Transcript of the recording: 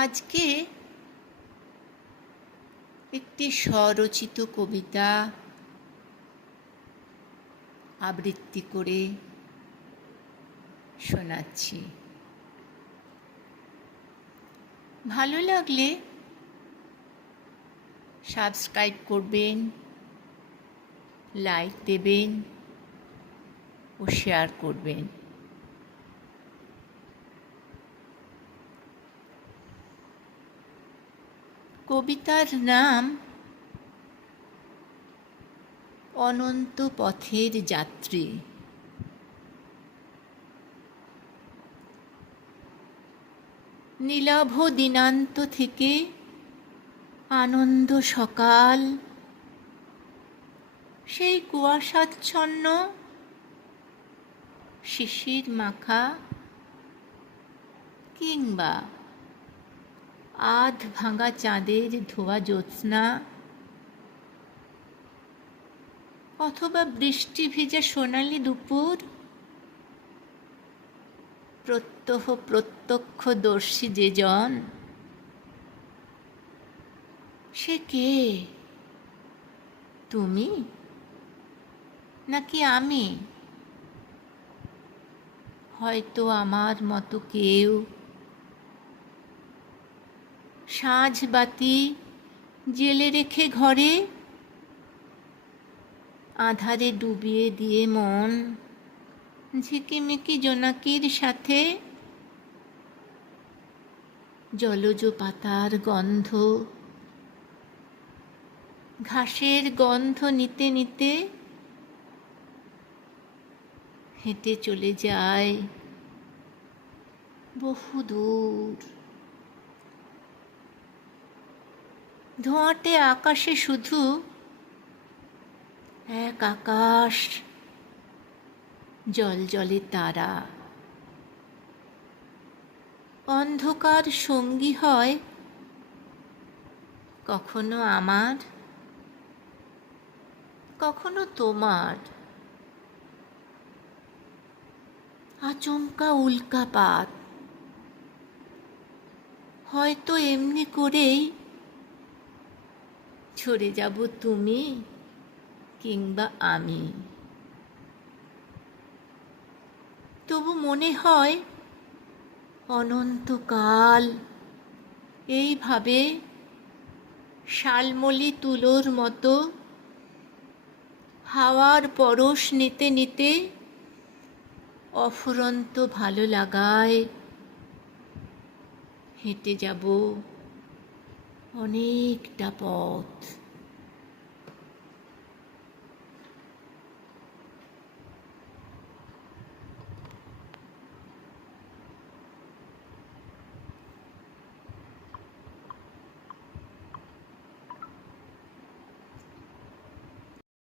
আজকে একটি স্বরচিত কবিতা আবৃত্তি করে শোনাচ্ছি। ভালো লাগলে সাবস্ক্রাইব করবেন লাইক দেবেন ও শেয়ার করবেন। কবিতার নাম অনন্ত পথের যাত্রী। নীলাভ দিনান্ত থেকে আনন্দ সকাল। সেই কুয়াশাচ্ছন্ন শিশির মাখা কিংবা আধ ভাঙা চাঁদের ধোয়া জ্যোৎস্না। অথবা বৃষ্টি ভেজা সোনালি দুপুর। প্রত্যহ প্রত্যক্ষদর্শী যে জন। সে কে? তুমি? নাকি আমি? হয়তো আমার মতো কেউ। সাঁঝ বাতি জেলে রেখে ঘরে, আধারে ডুবিয়ে দিয়ে মন ঝিকিমিকি জোনাকির সাথে। জলজ পাতার গন্ধ, ঘাসের গন্ধ নিতে নিতে হেঁটে চলে যায় বহু দূর ধোঁয়াটে আকাশে শুধু এক আকাশ জল জলে তারা। অন্ধকার সঙ্গী হয় কখনো আমার, কখনো তোমার। আচমকা উল্কাপাত হয়তো এমনি করেই ছড়ে যাব তুমি কিংবা আমি। তবু মনে হয় অনন্তকাল এইভাবে শালমলি তুলোর মতো হাওয়ার পরশ নিতে নিতে অফুরন্ত ভালো লাগায় হেঁটে যাব। অনেকটা পথ।